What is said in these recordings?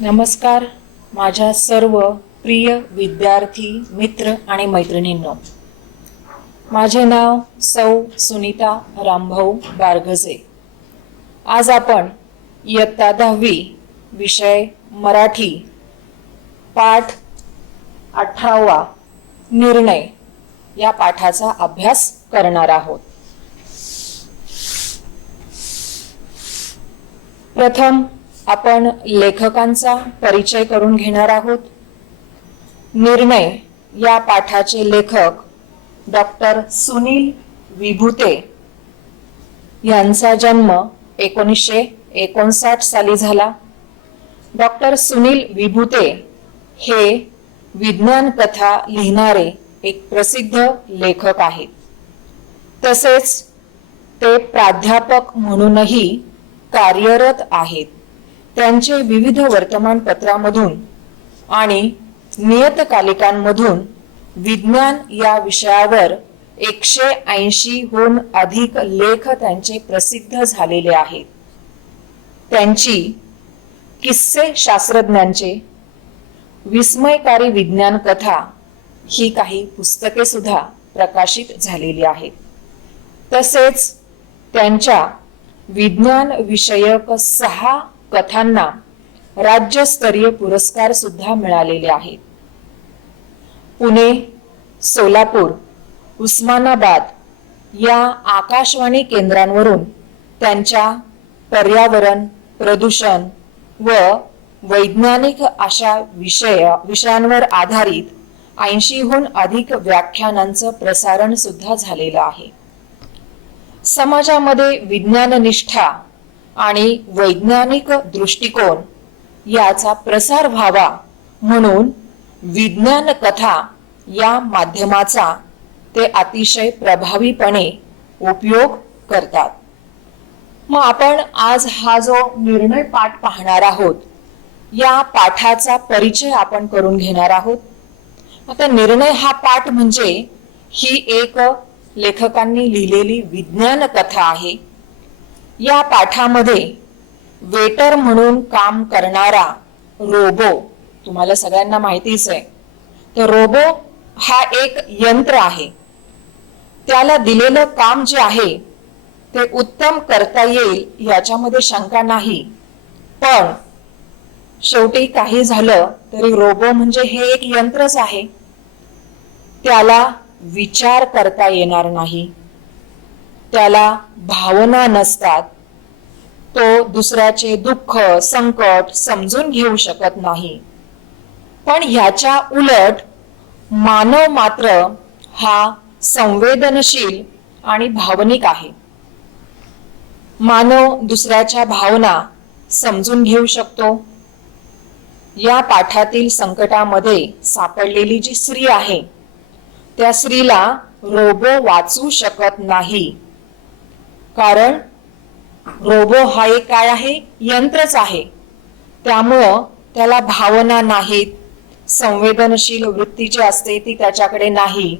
नमस्कार माझ्या सर्व प्रिय विद्यार्थी मित्र आणि मैत्रिणींनो, माझे नाव सौ सुनीता रामभाऊ बारगजे। आज आपण इयत्ता 10वी विषय मराठी पाठ 18वा निर्णय या पाठाचा अभ्यास करणार आहोत। प्रथम आपण लेखकांचा परिचय करून घेणार आहोत। निर्णय या पाठाचे लेखक डॉक्टर सुनील विभुते यांचा जन्म 1959 साली झाला। डॉक्टर सुनील विभुते हे विज्ञान कथा लिहिणारे एक प्रसिद्ध लेखक आहेत। तसेच ते प्राध्यापक म्हणूनही कार्यरत आहेत। त्यांचे विविध वर्तमानपत्रांमधून आणि नियतकालिकांमधून विज्ञान या विषयावर 180 हून अधिक लेख त्यांचे प्रसिद्ध झालेले आहेत। त्यांची किस्से शास्त्रज्ञांचे, विस्मयकारी विज्ञान कथा ही काही पुस्तके सुद्धा प्रकाशित झालेली आहेत। तसेच त्यांच्या विज्ञान विषयक 6 कथांना राज्यस्तरीय पुरस्कार सुद्धा मिळालेले आहेत। पुणे, सोलापूर, उस्मानाबाद या आकाशवाणी केंद्रांवरून त्यांच्या पर्यावरण, प्रदूषण व वैज्ञानिक अशा विषयांवर आधारित 80 हून अधिक व्याख्यानांचं प्रसारण सुद्धा झालेलं आहे। समाजामध्ये विज्ञाननिष्ठा आणि वैज्ञानिक दृष्टिकोन याचा प्रसार व्हावा म्हणून विज्ञान कथा या माध्यमाचा ते अतिशय प्रभावीपणे उपयोग करतात। मग आपण आज हा जो निर्णय पाठ पाहणार आहोत, या पाठाचा परिचय आपण करून घेणार आहोत। आता निर्णय हा पाठ म्हणजे ही एक लेखकांनी लिहिलेली विज्ञान कथा आहे। या पाठामध्ये वेटर म्हणून काम करणारा रोबो, तुम्हाला सगळ्यांना माहितीच आहे, तर रोबो हा एक यंत्र आहे। त्याला दिलेलं काम जे आहे ते उत्तम करता येईल याच्यामध्ये शंका नाही, पण शेवटी काही झालं तरी रोबो म्हणजे हे एक यंत्रच आहे। त्याला विचार करता येणार नाही, त्याला भावना नसतात, तो दुसऱ्याचे दुःख संकट समजून घेऊ शकत नाही। पण ह्याच्या उलट मानव मात्र हा संवेदनशील आणि भावनिक आहे। मानव दुसऱ्याच्या भावना समजून घेऊ शकतो। या पाठातील संकटामध्ये सापडलेली जी स्त्री आहे त्या स्त्रीला रोबो वाचू शकत नाही, कारण रोबो हा एक काय आहे, यंत्रच आहे। त्यामुळं त्याला भावना नाहीत, संवेदनशील वृत्ती जी असते ती त्याच्याकडे नाही।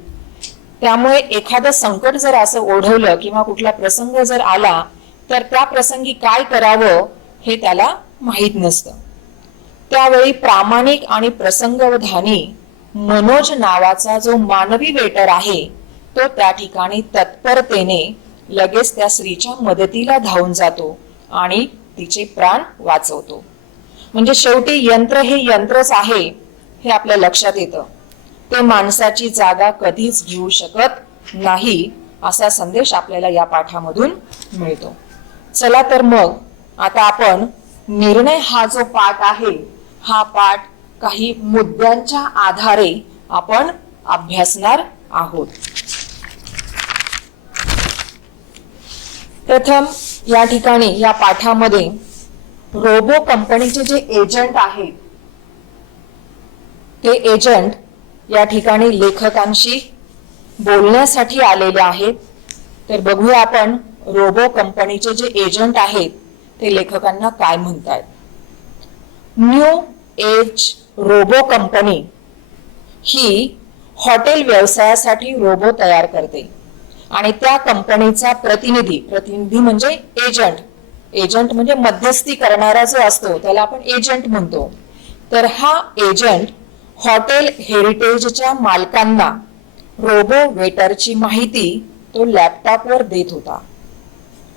त्यामुळे एखादं संकट जर असं ओढवलं किंवा कुठला प्रसंग जर आला तर त्या प्रसंगी काय करावं हे त्याला माहीत नसतं। त्यावेळी प्रामाणिक आणि प्रसंगवधानी मनोज नावाचा जो मानवी वेटर आहे तो त्या ठिकाणी तत्परतेने लगेच त्या स्त्रीच्या मदतीला धावून जातो आणि तिचे प्राण वाचवतो। म्हणजे शेवटी यंत्र हे यंत्रच आहे हे आपल्या लक्षात येतं। ते माणसाची जागा कधीच घेऊ शकत नाही असा संदेश आपल्याला या पाठामधून मिळतो। चला तर मग आता आपण निर्णय हा जो पाठ आहे हा पाठ काही मुद्द्यांच्या आधारे आपण अभ्यासणार आहोत। प्रथम या ठिकाणी या पाठामध्ये रोबो कंपनीचे जे एजंट आहेत ते एजंट या ठिकाणी लेखकांशी बोलण्यासाठी आलेले आहेत। तर बघूया आपण रोबो कंपनीचे जे एजंट आहेत ते लेखकांना काय म्हणतात। न्यू एज रोबो कंपनी ही हॉटेल व्यवसायासाठी रोबो तयार करते आणि त्या कंपनीचा प्रतिनिधी म्हणजे एजंट म्हणजे मध्यस्थी करणारा जो असतो त्याला आपण एजंट म्हणतो। तर हा एजंट हॉटेल हेरिटेजच्या मालकांना रोबो वेटरची माहिती तो लॅपटॉपवर देत होता.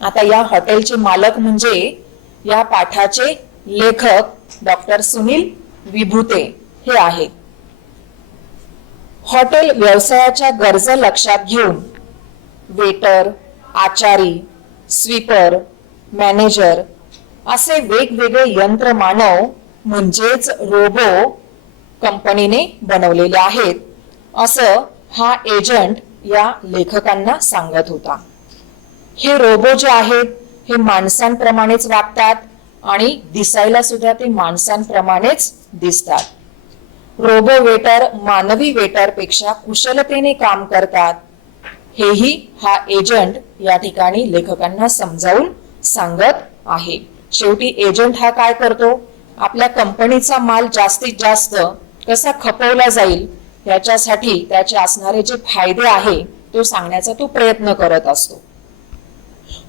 आता या हॉटेलचे मालक म्हणजे या पाठाचे लेखक डॉक्टर सुनील विभूते हे आहेत. हॉटेल व्यवसायाच्या गरजा लक्षात घेऊन वेटर, आचारी, स्वीपर, मॅनेजर असे वेगवेगळे यंत्रमानव म्हणजेच रोबो कंपनीने बनवलेले आहेत असं हा एजंट या लेखकांना सांगत होता. हे रोबो जे आहेत हे माणसांप्रमाणेच वागतात आणि दिसायला सुद्धा ते माणसांप्रमाणेच दिसतात. रोबो वेटर मानवी वेटर पेक्षा कुशलतेने काम करतात हेही हा एजंट या ठिकाणी लेखकांना समजावून सांगत आहे. शेवटी एजंट हा काय करतो, आपल्या कंपनीचा माल जास्तीत जास्त कसा खपवला जाईल याच्यासाठी त्याचे असणारे जे फायदे आहे तो सांगण्याचा तो प्रयत्न करत असतो.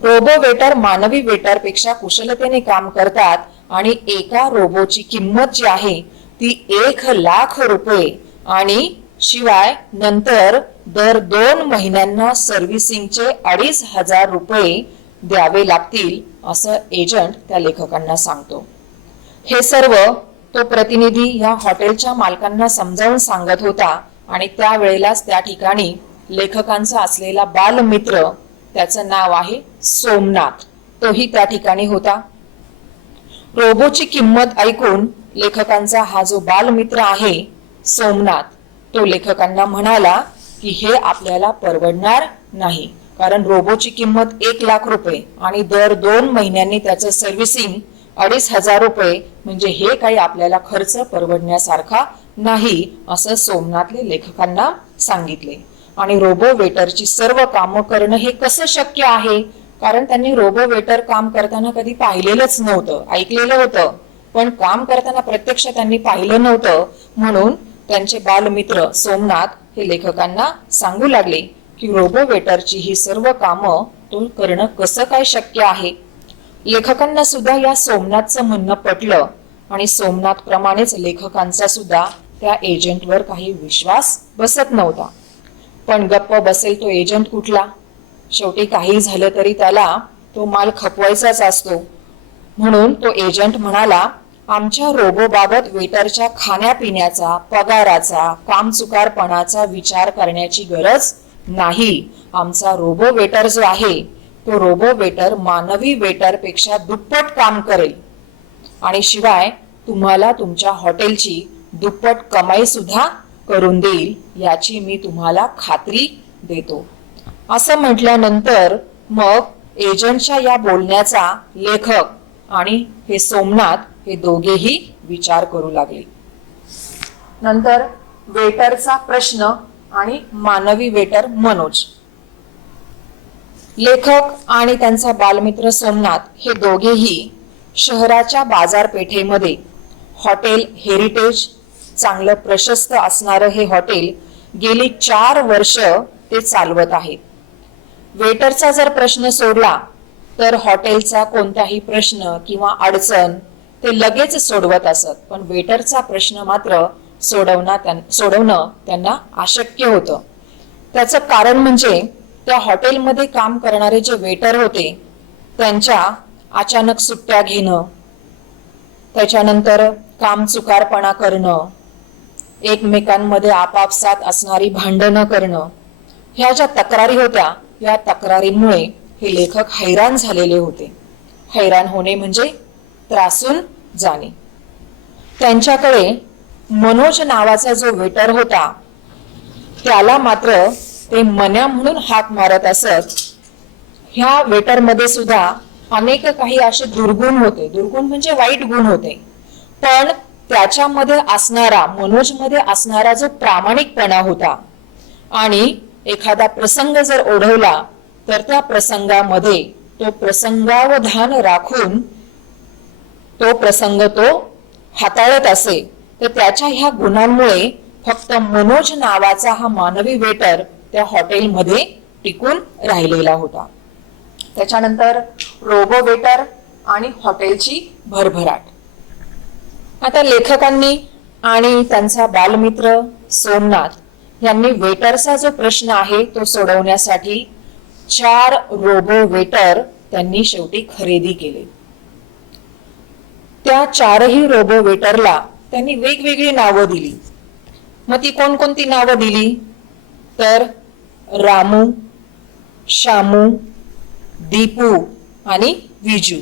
रोबो वेटर मानवी वेटर पेक्षा कुशलतेने काम करतात आणि एका रोबोची किंमत जी आहे ती 1,00,000 रुपये आणि शिवाय नंतर दर 2 महिन्यांना सर्व्हिसिंगचे 2,500 रुपये द्यावे लागतील असं एजंट त्या लेखकांना सांगतो. हे सर्व तो प्रतिनिधी या हॉटेलच्या मालकांना समजावून सांगत होता आणि त्यावेळेलाच त्या ठिकाणी लेखकांचा असलेला बालमित्र, त्याचं नाव आहे सोमनाथ, तोही त्या ठिकाणी होता. रोबोची किंमत ऐकून लेखकांचा हा जो बालमित्र आहे सोमनाथ तो लेखकांना म्हणाला की हे आपल्याला परवडणार नाही, कारण रोबोची किंमत 1,00,000 रुपये आणि दर 2 महिन्यांनी त्याचं सर्व्हिसिंग 2,500 रुपये, म्हणजे हे काही आपल्याला खर्च परवडण्यासारखा नाही असं सोमनाथने लेखकांना सांगितले. आणि रोबो वेटरची सर्व कामं करणं हे कसं शक्य आहे, कारण त्यांनी रोबो वेटर काम करताना कधी पाहिलेलंच नव्हतं, ऐकलेलं होतं पण काम करताना प्रत्यक्ष त्यांनी पाहिलं नव्हतं. म्हणून त्यांचे बालमित्र सोमनाथ हे लेखकांना सांगू लागले की रोबो वेटरची ही सर्व कामं तो करणं कसं काय शक्य आहे. लेखकांना सुद्धा या सोमनाथचं म्हणणं पटलं आणि सोमनाथ प्रमाणेच लेखकांचा सुद्धा त्या एजंटवर काही विश्वास बसत नव्हता. पण गप्प बसेल तो एजंट कुठला, शेवटी काही झालं तरी त्याला तो माल खपवायचाच असतो. म्हणून तो एजंट म्हणाला, आमच्या रोबोबाबत वेटरच्या खाण्यापिण्याचा, पगाराचा, कामचुकारपणाचा विचार करण्याची गरज नाही. आमचा रोबो वेटर जो आहे तो रोबो वेटर मानवी वेटर पेक्षा दुप्पट काम करेल आणि शिवाय तुम्हाला तुमच्या हॉटेलची दुप्पट कमाई सुद्धा करून देईल याची मी तुम्हाला खात्री देतो. असं म्हटल्यानंतर मग एजंटच्या या बोलण्याचा लेखक आणि हे सोमनाथ हे दोघेही विचार करू लागले. नंतर वेटरचा प्रश्न आणि मानवी वेटर मनोज. लेखक आणि त्यांचा बालमित्र सोमनाथ हे दोघेही शहराच्या बाजारपेठेमध्ये हॉटेल हेरिटेज, चांगलं प्रशस्त असणारं हे हॉटेल गेली 4 वर्ष ते चालवत आहेत. वेटरचा जर प्रश्न सोडला तर हॉटेलचा कोणताही प्रश्न किंवा अडचण ते लगेच सोडवत असत, पण वेटरचा प्रश्न मात्र सोडवणं त्यांना अशक्य होतं. त्याचं कारण म्हणजे त्या हॉटेलमध्ये काम करणारे जे वेटर होते त्यांच्या अचानक सुट्ट्या घेणं, त्याच्यानंतर कामचुकारपणा करणं, एकमेकांमध्ये आपापसात असणारी भांडणं करणं, ह्या ज्या तक्रारी होत्या या तक्रारींमुळे हे लेखक हैराण झालेले होते. हैराण होणे म्हणजे त्रासून जाणे. त्यांच्याकडे मनोज नावाचा जो वेटर होता त्याला मात्र ते मन्या म्हणून हाक मारत असत. ह्या वेटरमध्ये सुद्धा अनेक काही असे दुर्गुण होते, दुर्गुण म्हणजे वाईट गुण होते, पण त्याच्यामध्ये असणारा मनोजमध्ये असणारा जो प्रामाणिकपणा होता आणि एखादा प्रसंग जर ओढवला तर त्या प्रसंगामध्ये तो प्रसंगावधान राखून तो प्रसंग तो हाताळत असे. तर त्याच्या ह्या गुणांमुळे फक्त मनोज नावाचा हा मानवी वेटर त्या हॉटेलमध्ये टिकून राहिलेला होता. त्याच्यानंतर रोबो वेटर आणि हॉटेलची भरभराट. आता लेखकांनी आणि त्यांचा बालमित्र सोमनाथ यांनी वेटरचा जो प्रश्न आहे तो सोडवण्यासाठी 4 रोबो वेटर त्यांनी शेवटी खरेदी केले. त्या 4ही रोबो वेटरला त्यांनी वेगवेगळी नावं दिली. मग ती कोणकोणती नावं दिली तर रामू, शामू, दीपू आणि विजू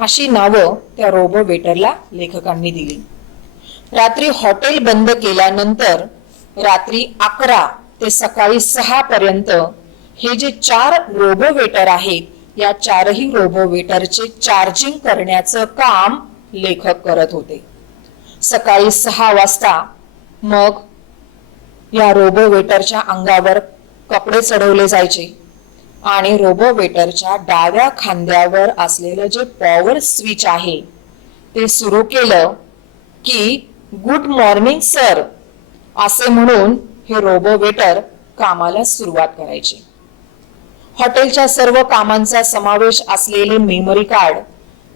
अशी नावं त्या रोबो वेटरला लेखकांनी दिली. रात्री हॉटेल बंद केल्यानंतर रात्री 11 ते सकाळी 6 पर्यंत हे जे 4 रोबो वेटर आहेत या 4ही रोबो वेटरचे चार्जिंग करण्याचं काम लेखक करत होते. सकाळी 6 वाजता मग या रोबो वेटरच्या अंगावर कपडे चढवले जायचे आणि रोबो वेटरच्या डाव्या खांद्यावर असलेलं जे पॉवर स्विच आहे ते सुरू केलं की गुड मॉर्निंग सर असे म्हणून हे रोबो वेटर कामाला सुरुवात करायचे. हॉटेलच्या सर्व कामांचा समावेश असलेले मेमरी कार्ड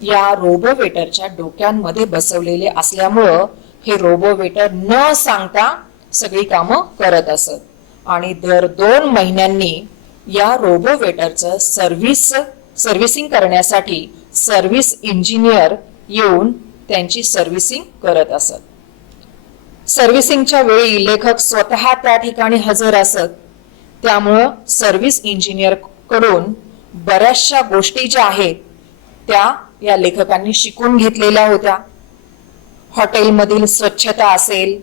या रोबो वेटरच्या डोक्यांमध्ये बसवलेले असल्यामुळं हे रोबो वेटर न सांगता सगळी कामं करत असत आणि दर 2 महिन्यांनी या रोबो वेटरचं सर्व्हिसिंग करण्यासाठी सर्व्हिस इंजिनियर येऊन त्यांची सर्व्हिसिंग करत असत. सर्व्हिसिंगच्या वेळी लेखक स्वतः त्या ठिकाणी हजर असत. त्यामुळं सर्व्हिस इंजिनियर कडून बऱ्याचशा गोष्टी ज्या आहेत त्या या लेखकांनी शिकून घेतलेल्या होत्या. हॉटेलमधील स्वच्छता असेल,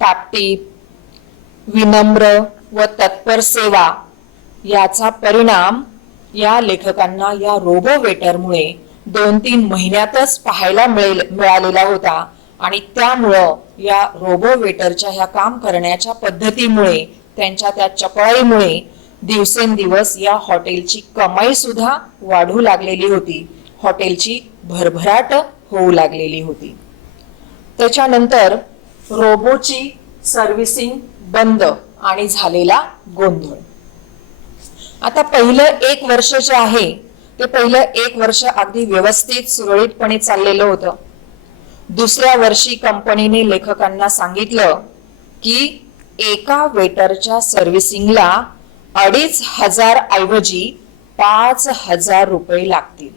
टापटीप, विनम्र व तत्पर सेवा याचा परिणाम या लेखकांना या रोबो वेटरमुळे 2-3 महिन्यातच पाहायला मिळालेला होता आणि त्यामुळं या रोबो वेटरच्या ह्या काम करण्याच्या पद्धतीमुळे त्यांच्या त्या चपळाईमुळे दिवसेंदिवस या हॉटेलची कमाई सुद्धा वाढू लागलेली होती. हॉटेलची भरभराट होऊ लागलेली होती. त्याच्यानंतर रोबोची सर्व्हिसिंग बंद आणि झालेला गोंधळ. आता पहिलं 1 वर्ष जे आहे ते पहिलं 1 वर्ष अगदी व्यवस्थित सुरळीतपणे चाललेलं होतं. दुसऱ्या वर्षी कंपनीने लेखकांना सांगितलं की एका वेटरच्या सर्व्हिसिंगला 2,500 ऐवजी 5,000 रुपये लागतील.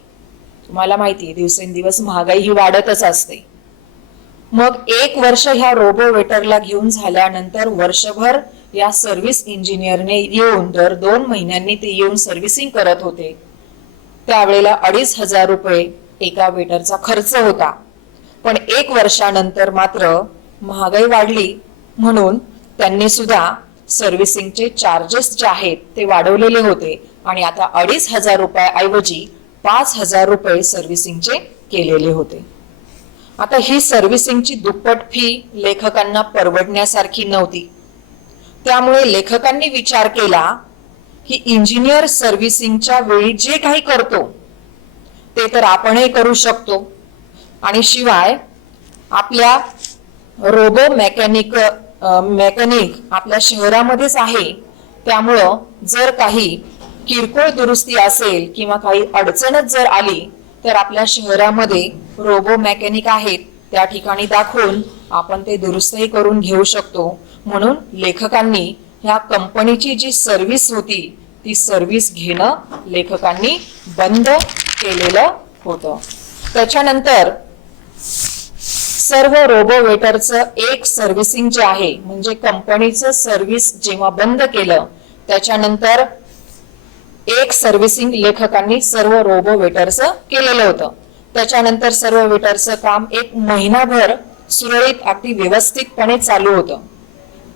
तुम्हाला माहितीये दिवसेंदिवस महागाई ही वाढतच असते. मग 1 वर्ष ह्या रोबो वेटरला घेऊन झाल्यानंतर वर्षभर या सर्व्हिस इंजिनियरने येऊन दर 2 महिन्यांनी ते येऊन सर्व्हिसिंग करत होते. त्यावेळेला 2,500 रुपये एका वेटरचा खर्च होता. पण 1 वर्षानंतर मात्र महागाई वाढली म्हणून त्यांनी सुद्धा सर्व्हिसिंगचे चार्जेस जे आहेत ते वाढवलेले होते आणि आता 2,500 रुपयाऐवजी 5,000 रुपये सर्व्हिसिंगचे केलेले होते. आता ही सर्व्हिसिंगची दुप्पट फी लेखकांना परवडण्यासारखी नव्हती. त्यामुळे लेखकांनी विचार केला की इंजिनियर सर्व्हिसिंगच्या वेळी जे काही करतो ते तर आपणही करू शकतो आणि शिवाय आपल्या रोबो मेकॅनिक आपल्या शहरामध्येच आहे. त्यामुळं जर काही किरकोळ दुरुस्ती असेल किंवा काही अडचणच जर आली तर आपल्या शहरामध्ये रोबो मेकॅनिक आहेत, त्या ठिकाणी दाखवून आपण ते दुरुस्तही करून घेऊ शकतो. म्हणून लेखकांनी ह्या कंपनीची जी सर्व्हिस होती ती सर्व्हिस घेणं लेखकांनी बंद केलेलं होतं. त्याच्यानंतर सर्व रोबो वेटरचं एक सर्व्हिसिंग जे आहे म्हणजे कंपनीचं सर्व्हिस जेव्हा बंद केलं त्याच्यानंतर एक सर्व्हिसिंग लेखकांनी सर्व रोबो वेटरचं केलेलं होतं. त्याच्यानंतर सर्व वेटरचं काम 1 महिनाभर सुरळीत अगदी व्यवस्थितपणे चालू होतं.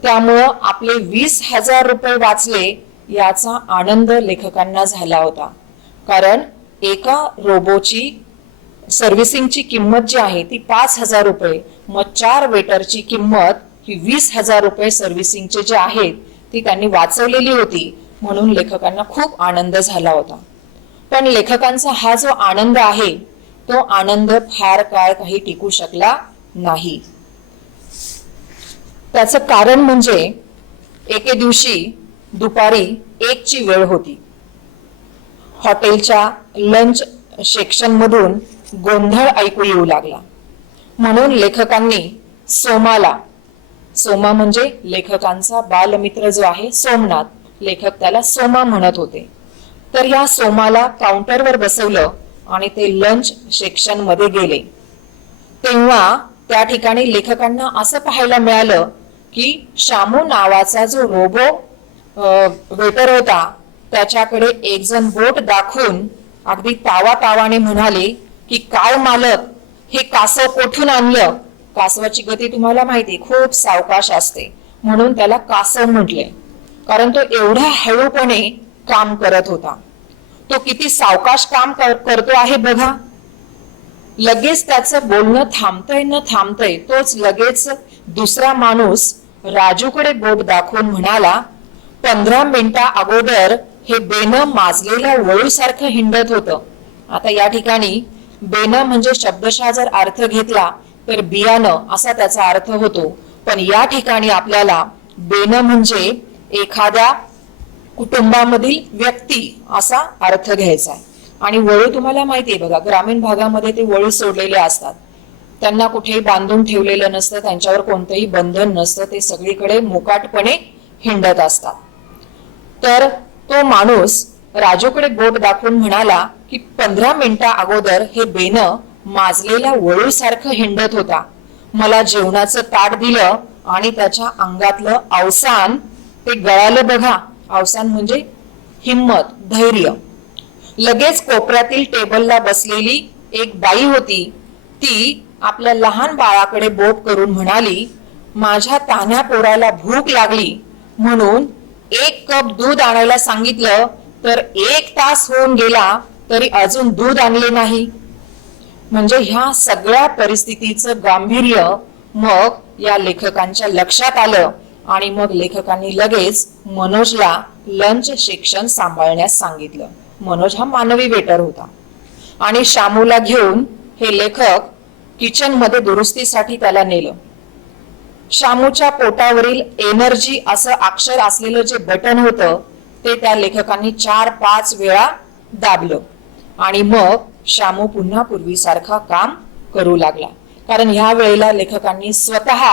त्यामुळं आपले 20,000 रुपये वाचले याचा आनंद लेखकांना झाला होता. कारण एका रोबोची सर्व्हिसिंगची किंमत जी आहे ती 5,000 रुपये, मग 4 वेटरची किंमत ही 20,000 रुपये सर्व्हिसिंगचे जे आहेत ती त्यांनी वाचवलेली होती. म्हणून लेखकांना खूप आनंद झाला होता. पण लेखकांचा हा जो आनंद आहे तो आनंद फार काळ काही टिकू शकला नाही. त्याचं कारण म्हणजे एके दिवशी दुपारी 1ची वेळ होती. हॉटेलच्या लंच सेक्शन मधून गोंधळ ऐकू येऊ लागला. म्हणून लेखकांनी सोमाला, सोमा म्हणजे लेखकांचा बालमित्र जो आहे सोमनाथ, लेखक त्याला सोमा म्हणत होते, तर या सोमाला काउंटरवर बसवलं आणि ते लंच सेक्शन मध्ये गेले. तेव्हा त्या ठिकाणी लेखकांना असं पाहायला मिळालं की शामू नावाचा जो रोबो वेटर होता त्याच्याकडे एक जण बोट दाखवून अगदी तावातावाने म्हणाले की काय मालक, हे कासव कोठून आणलं? कासवाची गती तुम्हाला माहिती खूप सावकाश असते, म्हणून त्याला कासव म्हटले, कारण तो एवढ्या हळूपणे काम करत होता. तो किती सावकाश काम करतो आहे बघा. लगेच त्याचं बोलणं थांबतंय न थांबतंय तोच लगेच दुसरा माणूस राजूकडे बोट दाखवून म्हणाला, 15 मिनिटा अगोदर हे बेनं माजलेल्या वळूसारखं हिंडत होतं. आता या ठिकाणी बेनं म्हणजे शब्दशः जर अर्थ घेतला तर बियाणं असा त्याचा अर्थ होतो, पण या ठिकाणी आपल्याला बेनं म्हणजे एखाद्या कुटुंबामधील व्यक्ती असा अर्थ घ्यायचा आहे. आणि वळू तुम्हाला माहिती आहे बघा, ग्रामीण भागामध्ये ते वळू सोडलेले असतात, त्यांना कुठेही बांधून ठेवलेलं नसतं, त्यांच्यावर कोणतंही बंधन नसतं, ते सगळीकडे मोकाटपणे हिंडत असतात. तर तो माणूस राजूकडे बोट दाखवून म्हणाला की 15 मिनिटा अगोदर हे बेनं माजलेल्या वळूसारखं हिंडत होता. मला जेवणाचं ताट दिलं आणि त्याच्या अंगातलं अवसान ते गळालं बघा. अवसान म्हणजे हिम्मत, धैर्य. लगेच कोपऱ्यातील टेबलला बसलेली एक बाई होती, ती आपल्या लहान बाळाकडे बोट करून म्हणाली, माझ्या तान्ह्या पोराला भूक लागली म्हणून 1 कप दूध आणायला सांगितलं, तर 1 तास होऊन गेला तरी अजून दूध आणले नाही. म्हणजे ह्या सगळ्या परिस्थितीचं गांभीर्य मग या लेखकांच्या लक्षात आलं आणि मग लेखकांनी लगेच मनोजला लंच सेक्शन सांभाळण्यास सांगितलं. मनोज हा मानवी वेटर होता आणि शामूला घेऊन हे लेखक किचन मध्ये दुरुस्तीसाठी त्याला नेलं. शामूच्या पोटावरील एनर्जी असं अक्षर असलेलं जे बटन होतं ते त्या लेखकांनी 4-5 वेळा दाबलं आणि मग शामू पुन्हा पूर्वीसारखा काम करू लागला. कारण ह्या वेळेला लेखकांनी स्वतः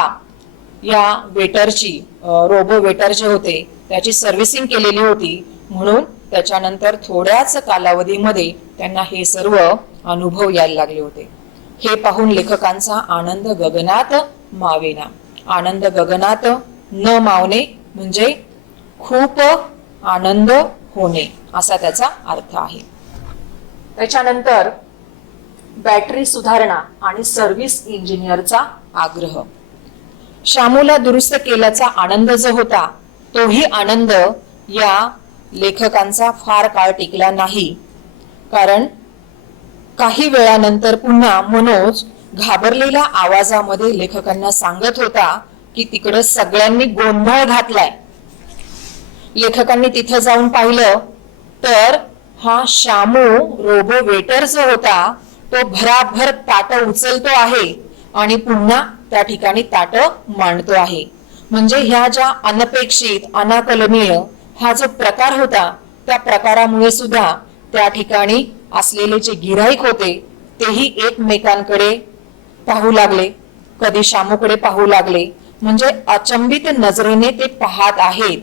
या वेटरची, रोबो वेटर जे होते त्याची सर्व्हिसिंग केलेली होती, म्हणून त्याच्यानंतर थोड्याच कालावधीमध्ये त्यांना हे सर्व अनुभव यायला लागले होते. हे पाहून लेखकांचा आनंद गगनात मावेना. आनंद गगनात न मावणे म्हणजे खूप आनंद होणे असा त्याचा अर्थ आहे. त्याच्यानंतर बॅटरी सुधारणा आणि सर्व्हिस इंजिनियरचा आग्रह. शामूला दुरुस्त केल्याचा आनंद जो होता तोही आनंद या लेखकांचा फार काळ टिकला नाही, कारण काही वेळानंतर पुन्हा मनोज घाबरलेल्या आवाजामध्ये लेखकांना सांगत होता की तिकडं सगळ्यांनी गोंधळ घातलाय. लेखकांनी तिथं जाऊन पाहिलं तर हा शामू रोबो वेटर जो होता तो भराभर ताट उचलतो आहे आणि पुन्हा त्या ठिकाणी ताट मांडतो आहे. म्हणजे ह्या ज्या अनपेक्षित, अनाकलनीय हा जो प्रकार होता त्या प्रकारामुळे सुद्धा त्या ठिकाणी असलेले जे गिऱ्हाईक होते तेही एकमेकांकडे पाहू लागले, कधी शामूकडे पाहू लागले. म्हणजे अचंबित नजरेने ते पाहत आहेत.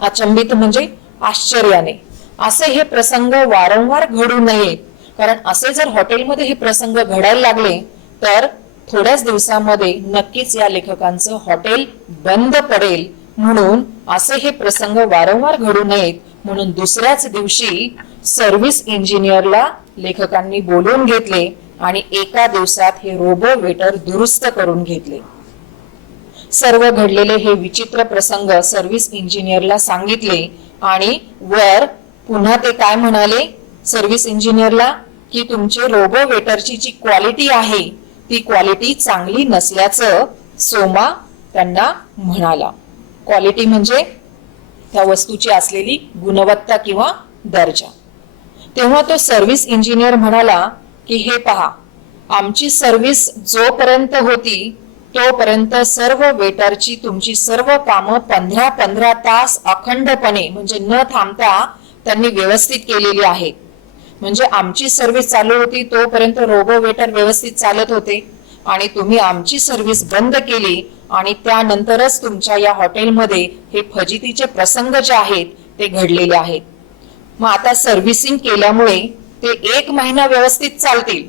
अचंबित म्हणजे आश्चर्याने. असे हे प्रसंग वारंवार घडू नयेत, कारण असे जर हॉटेलमध्ये हे प्रसंग घडायला लागले तर थोड्याच दिवसामध्ये नक्कीच या लेखकांचं हॉटेल बंद पडेल. म्हणून असे हे प्रसंग वारंवार घडू नयेत म्हणून दुसऱ्याच दिवशी सर्व्हिस इंजिनियरला लेखकांनी बोलवून घेतले आणि एका दिवसात हे रोबो वेटर दुरुस्त करून घेतले. सर्व घडलेले हे विचित्र प्रसंग सर्व्हिस इंजिनियरला सांगितले आणि वर पुन्हा ते काय म्हणाले सर्व्हिस इंजिनियरला की तुमचे रोबो वेटरची जी क्वालिटी आहे ती क्वालिटी चांगली नसल्याचं सोमा त्यांना म्हणाला. क्वालिटी म्हणजे त्या वस्तूची असलेली गुणवत्ता किंवा दर्जा. तेव्हा तो सर्व्हिस इंजिनियर म्हणाला की हे पहा, आमची सर्व्हिस जोपर्यंत होती तोपर्यंत सर्व वेटरची तुमची सर्व कामं 15-15 तास अखंडपणे म्हणजे न थांबता त्यांनी व्यवस्थित केलेली आहेत. म्हणजे आमची सर्व्हिस चालू होती तोपर्यंत रोबो वेटर व्यवस्थित चालत होते आणि तुम्ही आमची सर्व्हिस बंद केली आणि त्यानंतरच तुमच्या या हॉटेलमध्ये हे फजितीचे प्रसंग जे आहेत ते घडलेले आहेत. मग आता सर्व्हिसिंग केल्यामुळे ते 1 महिना व्यवस्थित चालतील.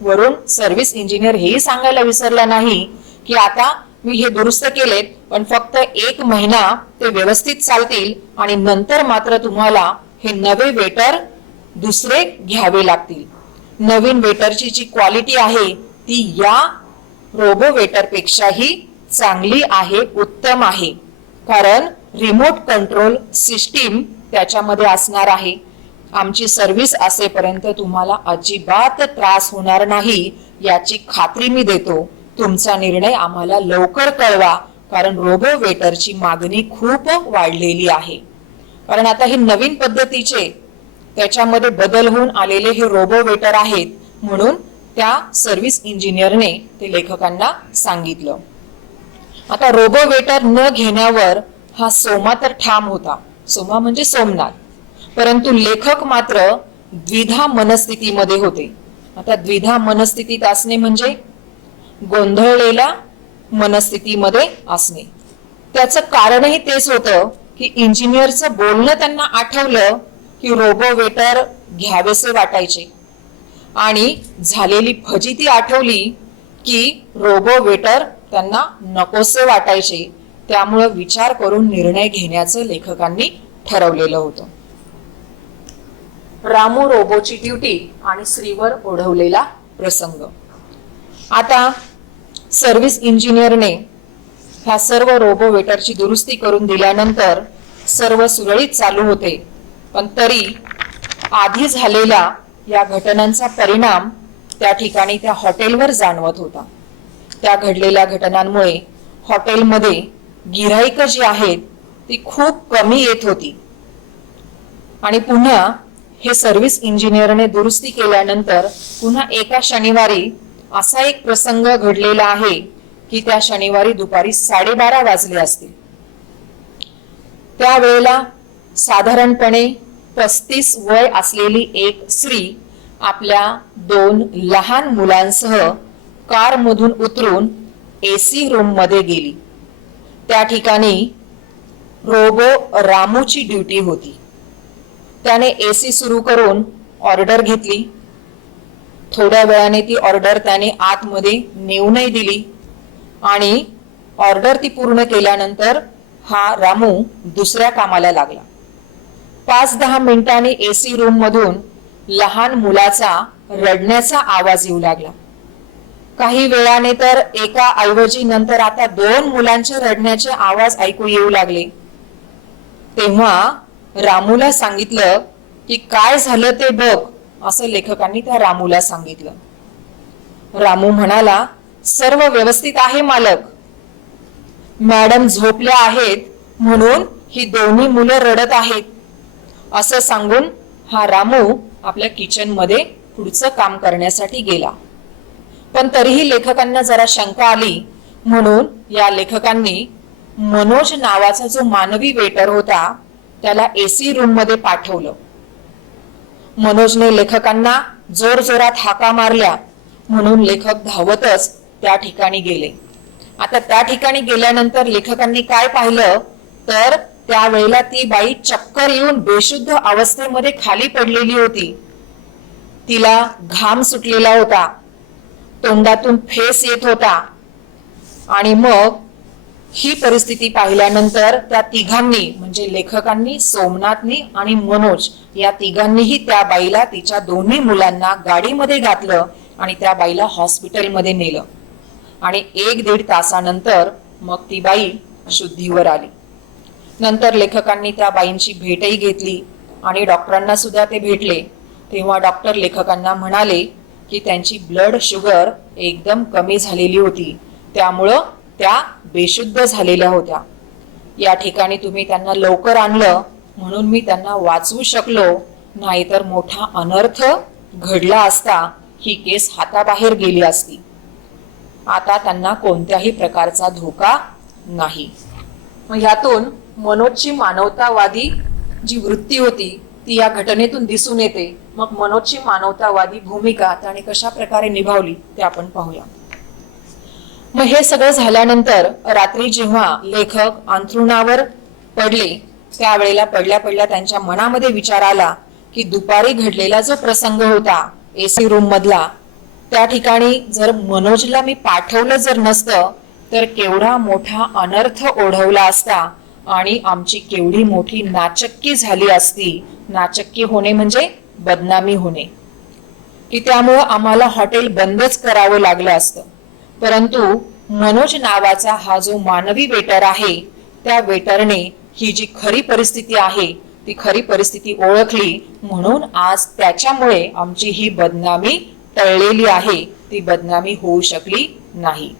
वरून सर्व्हिस इंजिनियर हेही सांगायला विसरला नाही की आता मी हे दुरुस्त केलेत, पण फक्त 1 महिना ते व्यवस्थित चालतील आणि नंतर मात्र तुम्हाला हे नवे वेटर दुसरे घ्यावे लागतील. नवीन वेटरची जी क्वालिटी आहे ती या रोबो वेटर पेक्षाही चांगली आहे, उत्तम आहे. कारण रिमोट कंट्रोल सिस्टीम त्याच्यामध्ये असणार आहे. आमची सर्व्हिस असेपर्यंत तुम्हाला अजिबात त्रास होणार नाही याची खात्री मी देतो. तुमचा निर्णय आम्हाला लवकर कळवा, कारण रोबो वेटरची मागणी खूप वाढलेली आहे. कारण आता हे नवीन पद्धतीचे त्याच्यामध्ये बदल होऊन आलेले हे रोबो वेटर आहेत, म्हणून त्या सर्व्हिस इंजिनियरने ते लेखकांना सांगितलं. आता रोबो वेटर न घेण्यावर हा सोमा तर ठाम होता. सोमा म्हणजे सोमनाथ. परंतु लेखक मात्र द्विधा मनस्थितीमध्ये होते. आता द्विधा मनस्थितीत असणे म्हणजे गोंधळलेल्या मनस्थितीमध्ये असणे. त्याचं कारणही तेच होतं की इंजिनियरचं बोलणं त्यांना आठवलं की रोबो वेटर घ्यावेसे वाटायचे आणि झालेली फजिती आठवली की रोबो वेटर त्यांना नकोसे वाटायचे. त्यामुळे विचार करून निर्णय घेण्याचं लेखकांनी ठरवलेलं होतं. रामू रोबोची ड्युटी आणि श्रीवर ओढवलेला प्रसंग. आता सर्व्हिस इंजिनियरने ह्या सर्व रोबो वेटरची दुरुस्ती करून दिल्यानंतर सर्व सुरळीत चालू होते, पण तरी आधी झालेल्या या घटनांचा परिणाम त्या ठिकाणी त्या हॉटेलवर जाणवत होता. त्या घडलेल्या घटनांमुळे हॉटेलमध्ये गिऱ्हाईक जी आहेत ती खूप कमी येत होती. आणि पुन्हा हे सर्व्हिस इंजिनियरने दुरुस्ती केल्यानंतर पुन्हा एका शनिवारी असा एक प्रसंग घडलेला आहे की त्या शनिवारी दुपारी 12:30 वाजले असतील. त्यावेळेला साधारणपणे 35 वय असलेली एक स्त्री आपल्या 2 लहान मुलांसह कारमधून उतरून एसी रूम मध्ये गेली. त्या ठिकाणी रोबो रामूची ड्युटी होती. त्याने एसी सुरू करून ऑर्डर घेतली. थोड्या वेळाने ती ऑर्डर त्याने आतमध्ये नेऊनही दिली आणि ऑर्डर ती पूर्ण केल्यानंतर हा रामू दुसऱ्या कामाला लागला. 5-10 मिनिटांनी एसी रूम मधून लहान मुलाचा रडण्याचा आवाज येऊ लागला. काही वेळाने तर एका ऐवजी नंतर आता 2 मुलांचे रडण्याचे आवाज ऐकू येऊ लागले. तेव्हा रामूला सांगितलं की काय झालं ते बघ, असं लेखकांनी त्या रामूला सांगितलं. रामू म्हणाला, सर्व व्यवस्थित आहे मालक. मॅडम झोपल्या आहेत म्हणून ही दोन्ही मुलं रडत आहेत, असं सांगून हा रामू आपल्या किचन मध्ये पुढचं काम करण्यासाठी गेला. पण तरीही लेखकांना जरा शंका आली, म्हणून या लेखकांनी मनोज नावाचा जो मानवी वेटर होता त्याला एसी रूम मध्ये पाठवलं. मनोजने लेखकांना जोर जोरात हाका मारल्या, म्हणून लेखक धावतच त्या ठिकाणी गेले. आता त्या ठिकाणी गेल्यानंतर लेखकांनी काय पाहिलं तर त्यावेळेला ती बाई चक्कर येऊन बेशुद्ध अवस्थेमध्ये खाली पडलेली होती. तिला घाम सुटलेला होता, तोंडातून फेस येत होता. आणि मग ही परिस्थिती पाहिल्यानंतर त्या तिघांनी म्हणजे लेखकांनी, सोमनाथनी आणि मनोज या तिघांनीही त्या बाईला तिच्या दोन्ही मुलांना गाडीमध्ये घातलं आणि त्या बाईला हॉस्पिटलमध्ये नेलं. आणि 1-1.5 तासानंतर मग ती बाई शुद्धीवर आली. नंतर लेखकांनी त्या बाईंची भेटही घेतली आणि डॉक्टरांना सुद्धा ते भेटले. तेव्हा डॉक्टर लेखकांना म्हणाले की त्यांची ब्लड शुगर एकदम कमी झालेली होती, त्यामुळं त्या बेशुद्ध झालेल्या होत्या. या ठिकाणी तुम्ही त्यांना लवकर आणलं म्हणून मी त्यांना वाचवू शकलो, नाहीतर मोठा अनर्थ घडला असता, ही केस हाताबाहेर गेली असती. आता त्यांना कोणत्याही प्रकारचा धोका नाही. मग यातून मनोजची मानवतावादी जी वृत्ती होती ती या घटनेतून दिसून येते. मग मनोजची मानवतावादी भूमिका त्याने कशा प्रकारे निभावली ते आपण पाहूया. मग हे सगळं झाल्यानंतर रात्री जेव्हा लेखक अंथरुणावर पडले त्यावेळेला पडल्या पडल्या त्यांच्या मनामध्ये विचार आला की दुपारी घडलेला जो प्रसंग होता एसी रूम मधला, त्या ठिकाणी जर मनोजला मी पाठवलं जर नसतं तर केवढा मोठा अनर्थ ओढवला असता आणि आमची केवढी मोठी नाचक्की झाली असती. नाचक्की होणे म्हणजे बदनामी होणे, की त्यामुळं आम्हाला हॉटेल बंदच करावं लागलं असतं. परंतु मनोज नावाचा हा जो मानवी वेटर आहे त्या वेटरने ही जी खरी परिस्थिती आहे ती खरी परिस्थिती ओळखली, म्हणून आज त्याच्यामुळे आमची ही बदनामी टळलेली आहे, ती बदनामी होऊ शकली नाही.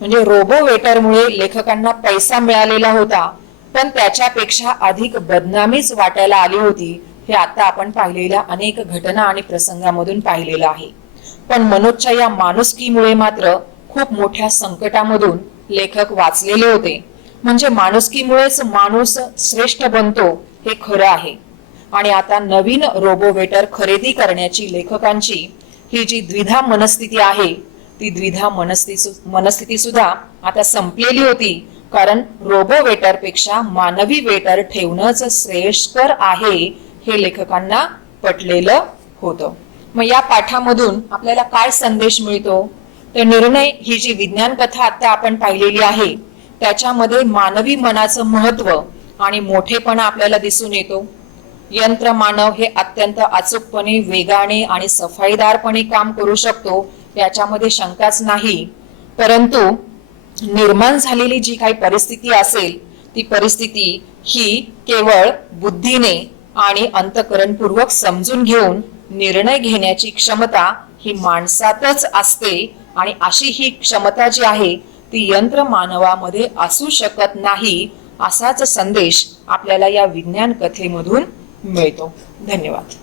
म्हणजे रोबो वेटरमुळे लेखकांना पैसा मिळालेला होता, पण त्याच्यापेक्षा अधिक बदनामीच वाटायला आली होती. हे आता आपण पाहिलेल्या अनेक घटना आणि प्रसंगामधून पाहिलेलं आहे. पण मनोजच्या या माणुसकीमुळे मात्र खूप मोठ्या संकटामधून लेखक वाचलेले होते. म्हणजे माणुसकीमुळेच माणूस श्रेष्ठ बनतो हे खरं आहे. आणि आता नवीन रोबो वेटर खरेदी करण्याची लेखकांची ही जी द्विधा मनस्थिती आहे ती द्विधा मनस्थिती सुद्धा आता संपलेली होती. कारण रोबो वेटर पेक्षा मानवी वेटर ठेवणंच श्रेयस्कर आहे हे लेखकांना पटलेलं होतं. मग या पाठामधून आपल्याला काय संदेश मिळतो तर निर्णय ही जी विज्ञान कथा आता आपण पाहिलेली आहे त्याच्यामध्ये मानवी मनाचं महत्व आणि मोठेपणा आपल्याला दिसून येतो. यंत्र मानव हे अत्यंत अचूकपणे, वेगाने आणि सफाईदारपणे काम करू शकतो याच्यामध्ये शंकाच नाही. परंतु निर्माण झालेली जी काही परिस्थिती असेल ती परिस्थिती ही केवळ बुद्धीने आणि अंतःकरणपूर्वक समजून घेऊन निर्णय घेण्याची क्षमता ही माणसातच असते. आणि अशी ही क्षमता जी आहे ती यंत्र मानवामध्ये असू शकत नाही, असाच संदेश आपल्याला या विज्ञान कथेमधून मिळतो. धन्यवाद.